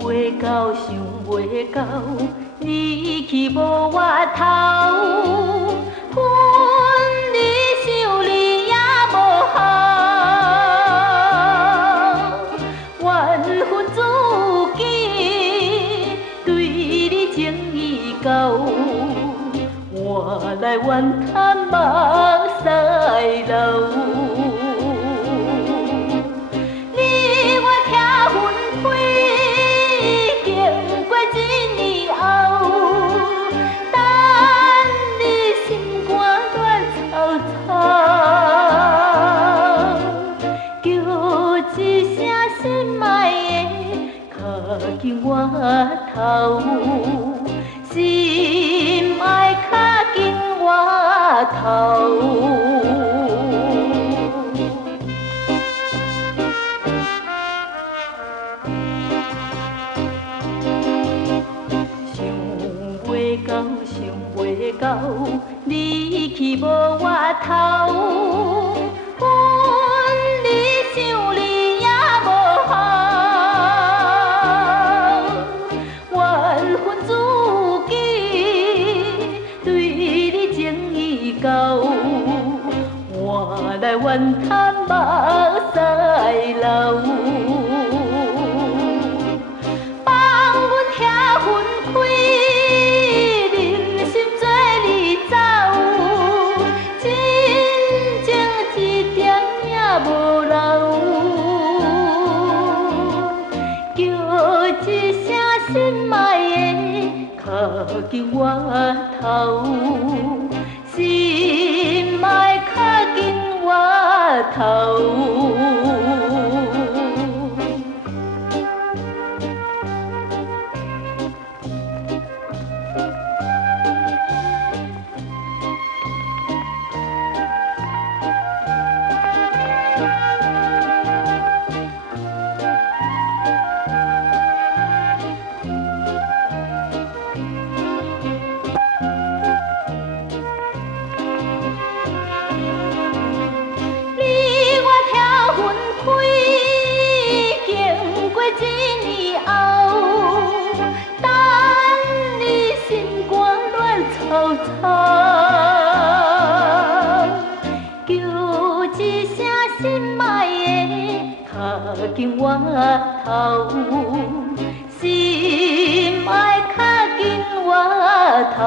袂到，想袂到，你去无我头，分离想你也无效，缘分自己对你情意厚，换来怨叹目屎流。紧我头，心爱靠紧我头。想袂到，想袂到，你去无我头。换来怨叹目屎流，放阮遐分开，忍心做你走，真情一点也无留，叫一声心爱的靠近我头。心爱靠近我头。叫一声心爱的靠近我头，心爱靠近我头。